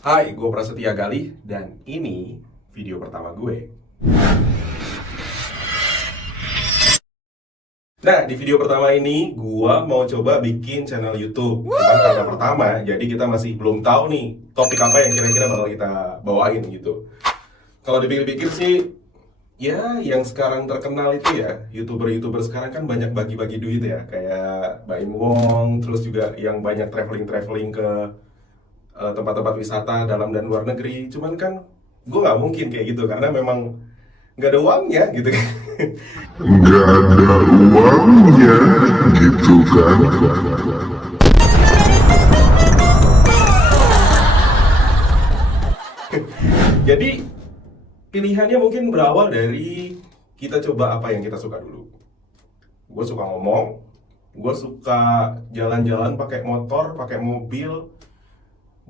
Hai, gue Prasetya Galih dan ini video pertama gue. Nah, di video pertama ini gue mau coba bikin channel YouTube. Cuman karena pertama, jadi kita masih belum tahu nih topik apa yang kira-kira bakal kita bawain gitu. Kalau dipikir-pikir sih, ya yang sekarang terkenal itu ya, YouTuber-YouTuber sekarang kan banyak bagi-bagi duit ya. Kayak Baim Wong, terus juga yang banyak traveling-traveling ke tempat-tempat wisata dalam dan luar negeri. Cuman kan gue nggak mungkin kayak gitu karena memang nggak ada uangnya gitu kan. Nggak ada uangnya gitu kan. Jadi pilihannya mungkin berawal dari kita coba apa yang kita suka dulu. Gue suka ngomong, gue suka jalan-jalan pakai motor, pakai mobil,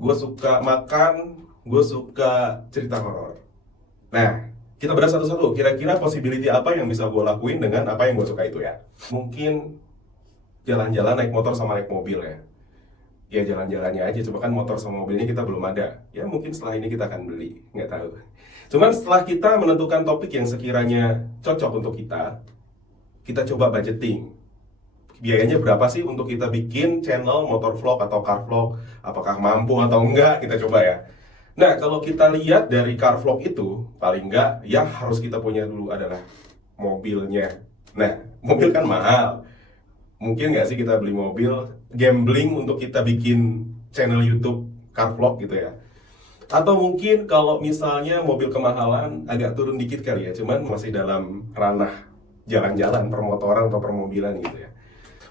gue suka makan, gue suka cerita horor. Nah, kita bedah satu-satu. Kira-kira possibility apa yang bisa gue lakuin dengan apa yang gue suka itu ya? Mungkin jalan-jalan naik motor sama naik mobil ya. Ya jalan-jalannya aja, coba kan motor sama mobilnya kita belum ada. Ya mungkin setelah ini kita akan beli, nggak tahu. Cuman setelah kita menentukan topik yang sekiranya cocok untuk kita coba budgeting. Biayanya berapa sih untuk kita bikin channel motor vlog atau car vlog? Apakah mampu atau enggak? Kita coba ya. Nah, kalau kita lihat dari car vlog itu, paling enggak yang harus kita punya dulu adalah mobilnya. Nah, mobil kan mahal. Mungkin nggak sih kita beli mobil, gambling untuk kita bikin channel YouTube car vlog gitu ya. Atau mungkin kalau misalnya mobil kemahalan agak turun dikit kali ya, cuman masih dalam ranah jalan-jalan, permotoran atau permobilan gitu ya.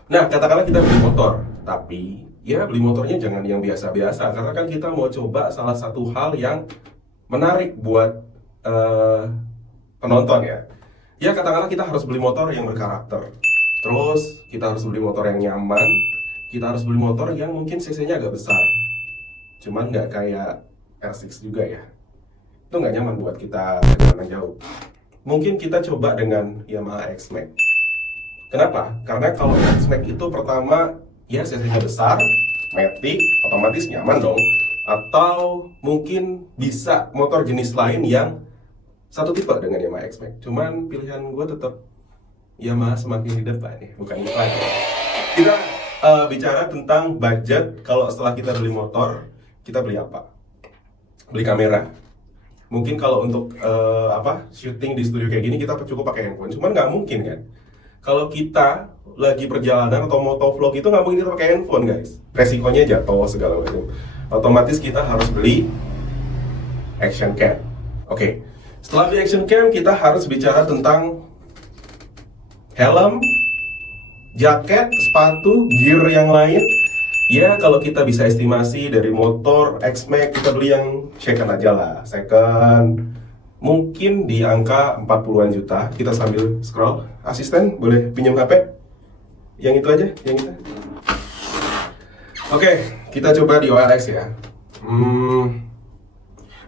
Nah, katakanlah kita beli motor, tapi ya beli motornya jangan yang biasa-biasa, karena kan kita mau coba salah satu hal yang menarik buat penonton ya. Ya katakanlah kita harus beli motor yang berkarakter. Terus kita harus beli motor yang nyaman. Kita harus beli motor yang mungkin cc-nya agak besar. Cuman nggak kayak R6 juga ya. Itu nggak nyaman buat kita perjalanan jauh. Mungkin kita coba dengan Yamaha X-Max. Kenapa? Karena kalau X-Max itu pertama ya cc-nya besar, matic, otomatis nyaman dong. Atau mungkin bisa motor jenis lain yang satu tipe dengan Yamaha X-Max. Cuman pilihan gue tetap Yamaha semakin di depan ya, bukan iklan. Kita bicara tentang budget. Kalau setelah kita beli motor, kita beli apa? Beli kamera. Mungkin kalau untuk syuting di studio kayak gini kita cukup pakai handphone. Cuman nggak mungkin kan? Kalau kita lagi perjalanan atau motovlog itu nggak mungkin kita pakai handphone guys. Resikonya jatuh segala macam. Otomatis kita harus beli action cam. Oke. Setelah beli action cam, kita harus bicara tentang helm, jaket, sepatu, gear yang lain. Ya kalau kita bisa estimasi dari motor X-Max kita beli yang second aja lah. Second mungkin di angka 40-an juta. Kita sambil scroll. Asisten boleh pinjam HP? Yang itu aja, yang itu. Oke, kita coba di OLX ya.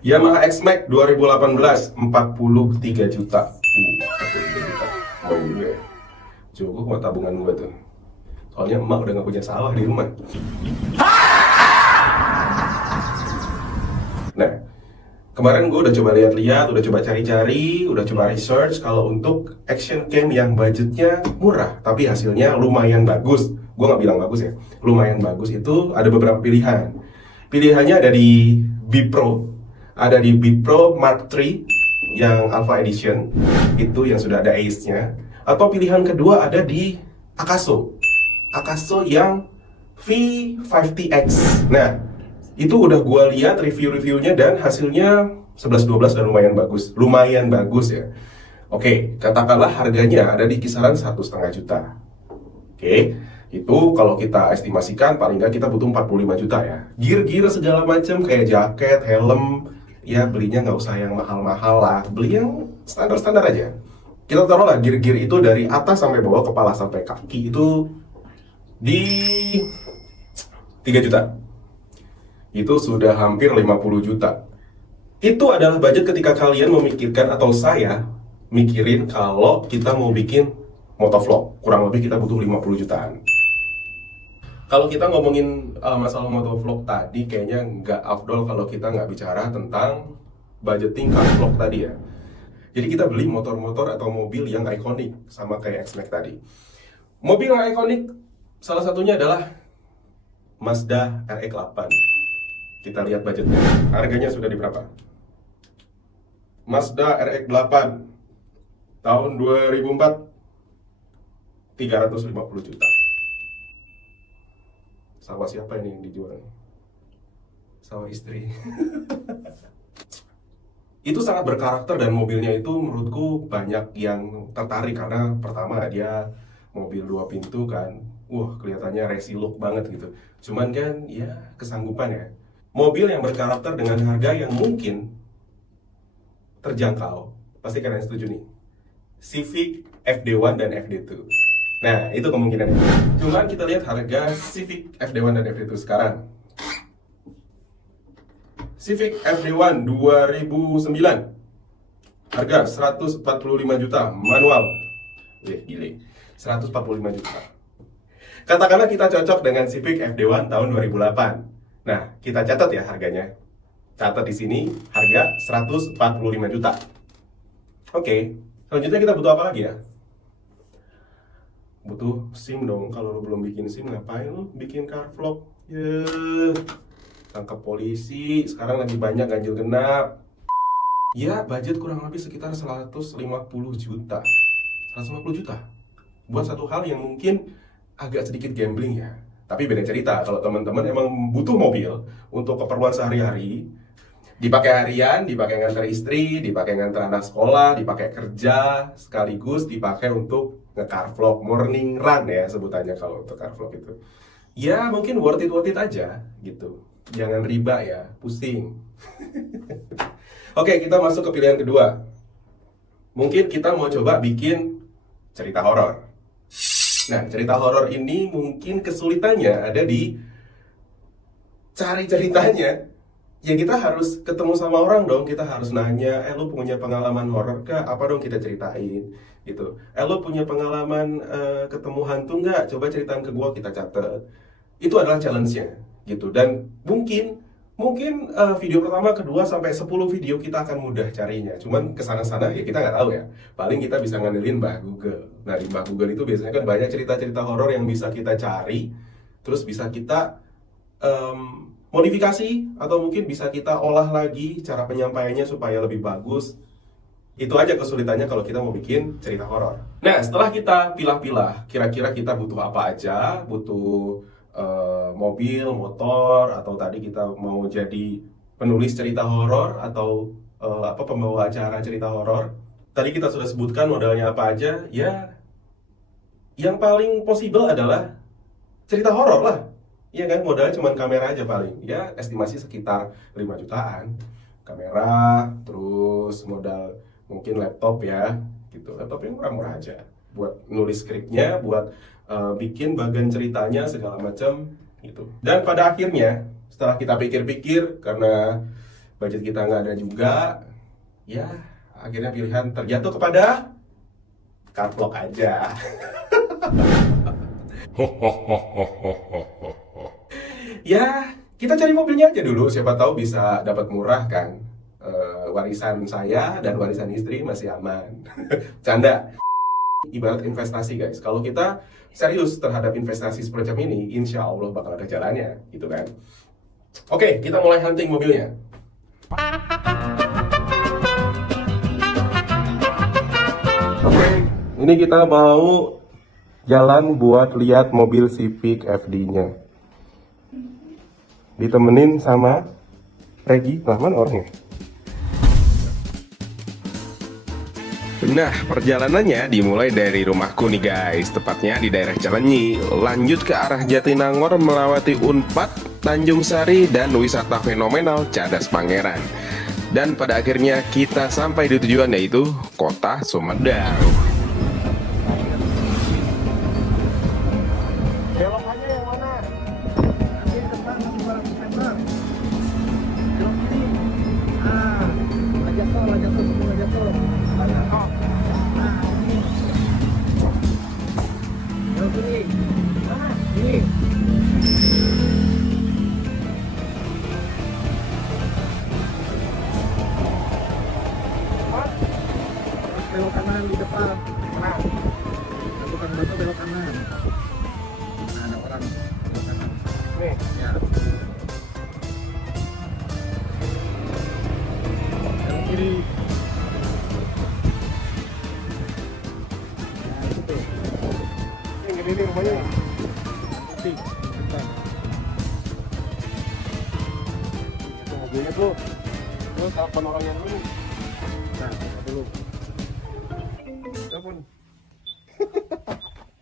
Yamaha X-Max 2018 43 juta. 43 juta. Oh iya. Cukup buat tabungan gue tuh. Soalnya emak udah gak punya sawah di rumah. Nah, kemarin gue udah coba lihat-lihat, udah coba cari-cari, udah coba research kalau untuk action cam yang budgetnya murah, tapi hasilnya lumayan bagus. Gue gak bilang bagus ya, lumayan bagus itu ada beberapa pilihan. Pilihannya ada di B-Pro, ada di B-Pro Mark III yang Alpha Edition, itu yang sudah ada ace-nya. Atau pilihan kedua ada di Akaso yang V50X. Nah, itu udah gue lihat review-reviewnya dan hasilnya 11-12 dan lumayan bagus ya. Oke, katakanlah harganya ada di kisaran 1,5 juta. Oke, itu kalau kita estimasikan paling nggak kita butuh 45 juta ya. Gear-gear segala macam kayak jaket, helm, ya belinya nggak usah yang mahal-mahal lah, beli yang standar-standar aja. Kita taruh lah gear-gear itu dari atas sampai bawah, kepala sampai kaki itu di 3 juta. Itu sudah hampir 50 juta. Itu adalah budget ketika kalian memikirkan atau saya mikirin kalau kita mau bikin motovlog. Kurang lebih kita butuh 50 jutaan. Kalau kita ngomongin masalah motovlog tadi, kayaknya nggak afdol kalau kita nggak bicara tentang budgeting car vlog tadi ya. Jadi kita beli motor-motor atau mobil yang ikonik, sama kayak X-Max tadi. Mobil yang ikonik, salah satunya adalah Mazda RX-8. Kita lihat budgetnya, harganya sudah di berapa? Mazda RX-8 tahun 2004, 350 juta. Sawah siapa ini yang dijual? Sawah istri. Itu sangat berkarakter dan mobilnya itu menurutku banyak yang tertarik karena pertama dia mobil 2 pintu kan. Wah, kelihatannya racing look banget gitu. Cuman kan ya kesanggupan ya. Mobil yang berkarakter dengan harga yang mungkin terjangkau. Pasti kalian setuju nih. Civic FD1 dan FD2. Nah, itu kemungkinannya. Cuman kita lihat harga Civic FD1 dan FD2 sekarang. Civic FD1 2009, harga 145 juta, manual. Gile, 145 juta. Katakanlah kita cocok dengan Civic FD1 tahun 2008. Nah, kita catat ya harganya. Catat di sini, harga 145 juta. Oke, selanjutnya kita butuh apa lagi ya? Butuh SIM dong. Kalau lo belum bikin SIM, ngapain lo bikin car vlog? Tangkap polisi, sekarang lagi banyak ganjil genap. Ya, budget kurang lebih sekitar 150 juta. 150 juta buat satu hal yang mungkin agak sedikit gambling ya. Tapi beda cerita, kalau teman-teman emang butuh mobil untuk keperluan sehari-hari, dipakai harian, dipakai ngantar istri, dipakai ngantar anak sekolah, dipakai kerja, sekaligus dipakai untuk nge-car vlog, morning run ya sebutannya kalau untuk car vlog itu. Ya, mungkin worth it aja gitu. Jangan riba ya, pusing. Oke, kita masuk ke pilihan kedua. Mungkin kita mau coba bikin cerita horor. Nah, cerita horor ini mungkin kesulitannya ada di cari ceritanya. Ya kita harus ketemu sama orang dong, kita harus nanya, lu punya pengalaman horor kah? Apa dong kita ceritain gitu. Lu punya pengalaman ketemu hantu nggak? Coba ceritain ke gua, kita catat. Itu adalah challenge-nya gitu. Dan mungkin video pertama, kedua, sampai 10 video kita akan mudah carinya. Cuman kesana-sana ya kita nggak tahu ya. Paling kita bisa ngandelin Mbah Google. Nah, di Mbah Google itu biasanya kan banyak cerita-cerita horor yang bisa kita cari, terus bisa kita modifikasi, atau mungkin bisa kita olah lagi cara penyampaiannya supaya lebih bagus. Itu aja kesulitannya kalau kita mau bikin cerita horor. Nah, setelah kita pilah-pilah, kira-kira kita butuh apa aja, butuh mobil, motor, atau tadi kita mau jadi penulis cerita horor atau pembawa acara cerita horor. Tadi kita sudah sebutkan modalnya apa aja. Ya, yang paling possible adalah cerita horor lah. Iya kan, modalnya cuma kamera aja paling. Ya, estimasi sekitar 5 jutaan. Kamera, terus modal mungkin laptop ya, gitu. Laptop yang murah-murah aja. Buat nulis skripnya, buat bikin bagian ceritanya segala macam gitu. Dan pada akhirnya setelah kita pikir-pikir karena budget kita nggak ada juga, ya akhirnya pilihan terjatuh kepada car vlog aja. Ya kita cari mobilnya aja dulu, siapa tahu bisa dapat murah kan. Warisan saya dan warisan istri masih aman. Canda. Ibarat investasi guys, kalau kita serius terhadap investasi semacam ini, insya Allah bakal ada jalannya, gitu kan. Oke, kita mulai hunting mobilnya. Oke, ini kita mau jalan buat lihat mobil Civic FD-nya. Ditemenin sama Regi, mana orangnya? Nah, perjalanannya dimulai dari rumahku nih guys, tepatnya di daerah Cilenyi. Lanjut ke arah Jatinangor melewati Unpad, Tanjung Sari, dan wisata fenomenal Cadas Pangeran. Dan pada akhirnya kita sampai di tujuan, yaitu Kota Sumedang. Belokannya yang mana? Nanti depan masih barang September. Belok kiri. Lajak tol, sebelum lajak tol. Ini. Belok kiri. Ini. kanan di depan. Kanan. Tukang bakso belok kanan. Nah, ada orang belok kanan. Nih, ya. Belok kiri. Nah, itu tuh. Ini rumahnya. Nanti. Bentar. Itu mobilnya tuh. Terus telepon orangnya dulu. Nah, dulu. Telepon.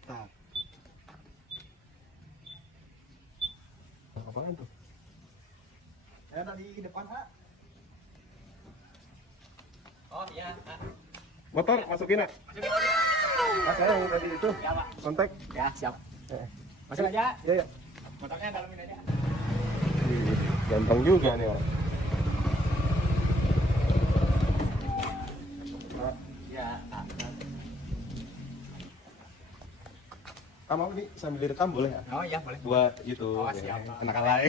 Nah. Apaan tuh? Ada di depan, Kak. Oh iya, Motor masukin, Kak. Saya yang tadi itu. ya Pak. Kontak. Ya siap. Eh. Masukin aja. Ya, ya. Motornya dalamin aja. Gampang juga nih orang. Ya. Kamu nih sambil direkam boleh ya? Oh iya boleh. Buat itu. Oh, siap, Pak. Anak alay.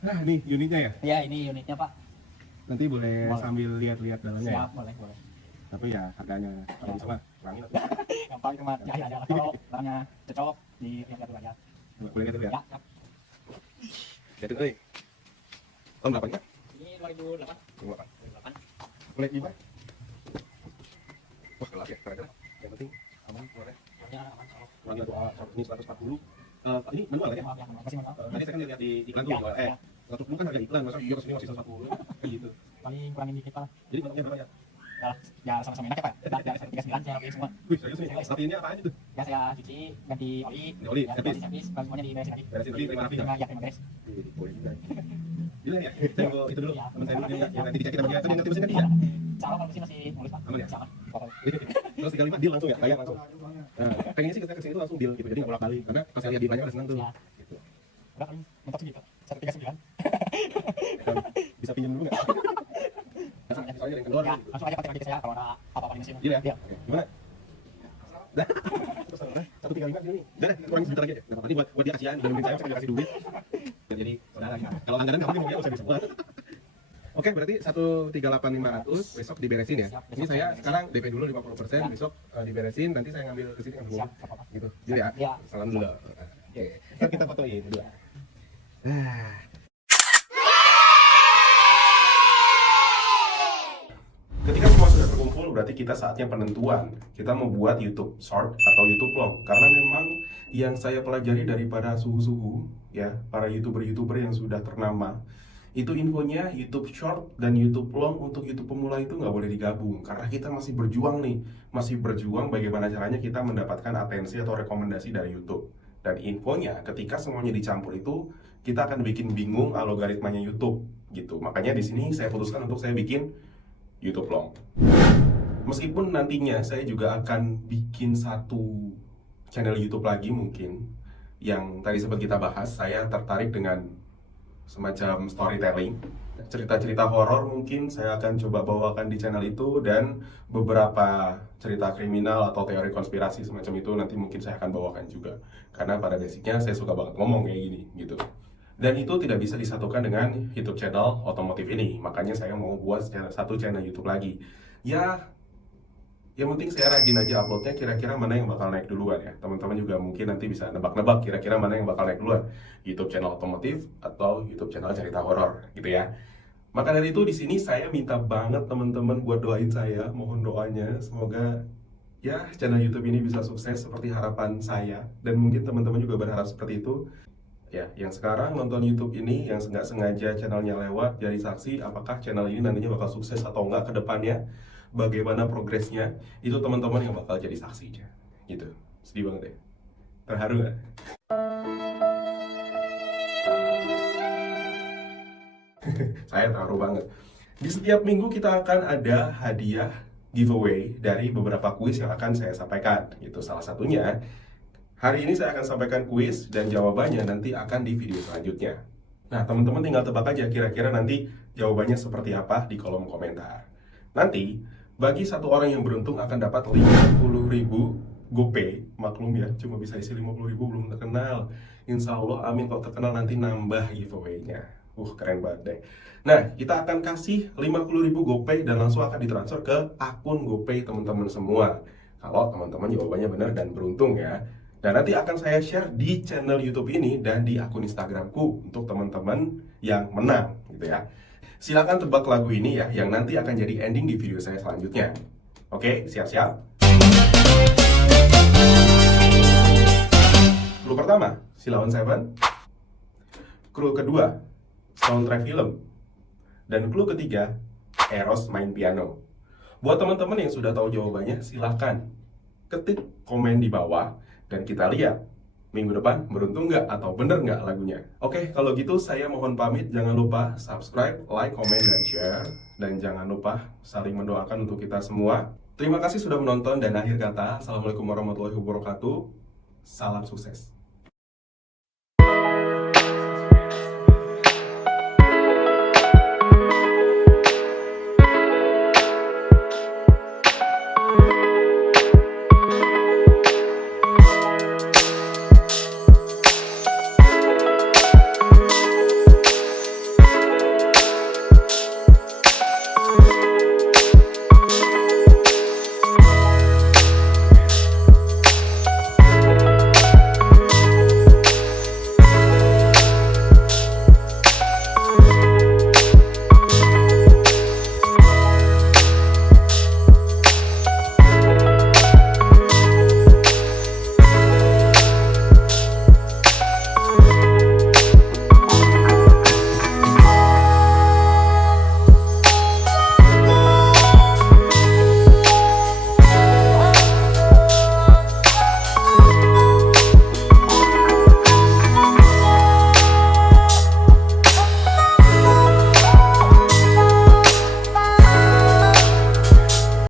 Nah, nih unitnya ya. Ya ini unitnya Pak. Nanti boleh Boleh. sambil lihat-lihat dalamnya ya. Siap boleh boleh. Tapi ya harganya kalau bisa mah kurangin. Gampang cuma ya aja kalau barangnya cocok di lihat dulu aja. Boleh lihat dulu ya. Ya. Siap. Lihat dulu nih. Tahun berapa ya? Ini 2008. 2008. 2008. Boleh gimana? Wah, gelap ya. Keren. Yang penting aman boleh. Ya aman kalau. Kurangin doa ini 140. Ini manual ya? Ya, masih manual. Tadi saya kan lihat di iklan tuh, Ya, ya. 140 kan harga iklan, masa iya kesini masih 140 kayak gitu. Paling kurangin dikit Pak. Jadi bentuknya berapa ya? Ya sama-sama enak ya Pak. Ya 139 saya beli semua. Wih, serius nih. Tapi ini apaan itu? Ya saya cuci ganti oli. Ganti oli, Ya, servis. servis, semuanya diberesin lagi. Beresin tapi terima rapi Ya, kan? ya terima kasih. Boleh juga. Gila ya. Saya mau itu dulu. Ya. Teman saya dulu dia yang nanti dicek kita bagi. Kan yang ngerti mesin kan dia. Cara kalau mesin masih mulus Pak. Aman ya? Siapa? Pokoknya. Terus 35 deal langsung ya, bayar langsung. Nah, pengennya sih kita kesini tuh langsung deal gitu. Jadi nggak bolak-balik. Karena pas saya lihat dealnya udah senang tuh. Ya. Gitu. Udah paling mentok segitu. 139. Dan bisa pinjam dulu nggak? Soalnya yang kedua. Ya, langsung aja kontak lagi ke saya kalau ada apa-apa di mesin. Deal ya? Iya. Oke. Gimana? Dah. Terus udah 135 sini. Udah deh, kurang sebentar lagi deh. Enggak apa-apa ini buat dia kasihan, dengerin saya juga kasih duit. Dan jadi saudara ya. Kalau langganan enggak mungkin dia usah disebut. Oke, berarti 138.500 besok diberesin ya. Siap, besok Ini saya saya beresin. sekarang DP dulu 50%, Ya. besok diberesin, nanti saya ngambil ke sini dulu. Siap, apa-apa. Gitu. Jadi ya. Ya. Salam dulu. Oke. Ntar kita fotoin dulu. Ketika semua sudah terkumpul, berarti kita saatnya penentuan. Kita mau buat YouTube Short atau YouTube Long. Karena memang yang saya pelajari daripada suhu-suhu, ya, para YouTuber-YouTuber yang sudah ternama, itu infonya YouTube Short dan YouTube Long untuk YouTube pemula itu nggak boleh digabung. Karena kita masih berjuang nih, masih berjuang bagaimana caranya kita mendapatkan atensi atau rekomendasi dari YouTube. Dan infonya ketika semuanya dicampur itu, kita akan bikin bingung algoritmanya YouTube, gitu. Makanya di sini saya putuskan untuk saya bikin YouTube Long. Meskipun nantinya saya juga akan bikin satu channel YouTube lagi mungkin, yang tadi sempat kita bahas, saya tertarik dengan semacam storytelling, cerita-cerita horor mungkin saya akan coba bawakan di channel itu, dan beberapa cerita kriminal atau teori konspirasi semacam itu nanti mungkin saya akan bawakan juga, karena pada basicnya saya suka banget ngomong kayak gini gitu. Dan itu tidak bisa disatukan dengan YouTube channel otomotif ini, makanya saya mau buat satu channel YouTube lagi. Ya, yang penting saya rajin aja uploadnya, kira-kira mana yang bakal naik duluan ya. Teman-teman juga mungkin nanti bisa nebak-nebak kira-kira mana yang bakal naik duluan, YouTube channel otomotif atau YouTube channel cerita horor gitu ya. Maka dari itu di sini saya minta banget teman-teman buat doain saya, mohon doanya semoga ya channel YouTube ini bisa sukses seperti harapan saya, dan mungkin teman-teman juga berharap seperti itu. Ya, yang sekarang nonton YouTube ini, yang nggak sengaja channelnya lewat, jadi saksi apakah channel ini nantinya bakal sukses atau enggak ke depannya, bagaimana progresnya, itu teman-teman yang bakal jadi saksinya, gitu. Sedih banget ya, terharu nggak? Saya terharu banget. Di setiap minggu kita akan ada hadiah giveaway dari beberapa kuis yang akan saya sampaikan, gitu. Salah satunya hari ini saya akan sampaikan kuis dan jawabannya nanti akan di video selanjutnya. Nah, teman-teman tinggal tebak aja kira-kira nanti jawabannya seperti apa di kolom komentar. Nanti, bagi satu orang yang beruntung akan dapat 50.000 GoPay. Maklum ya, cuma bisa isi 50.000 belum terkenal. Insya Allah, amin, kalau terkenal nanti nambah giveaway-nya. Keren banget deh. Nah, kita akan kasih 50.000 GoPay dan langsung akan ditransfer ke akun GoPay teman-teman semua. Kalau teman-teman jawabannya benar dan beruntung ya. Dan nanti akan saya share di channel YouTube ini dan di akun Instagramku untuk teman-teman yang menang gitu ya. Silakan tebak lagu ini ya, yang nanti akan jadi ending di video saya selanjutnya. Oke, siap-siap? Clue pertama, Sheila on 7. Clue kedua, soundtrack film. Dan clue ketiga, Eros main piano. Buat teman-teman yang sudah tahu jawabannya, silahkan ketik komen di bawah dan kita lihat minggu depan beruntung nggak atau bener nggak lagunya. Oke, kalau gitu saya mohon pamit. Jangan lupa subscribe, like, komen, dan share. Dan jangan lupa saling mendoakan untuk kita semua. Terima kasih sudah menonton dan akhir kata, Assalamualaikum warahmatullahi wabarakatuh. Salam sukses.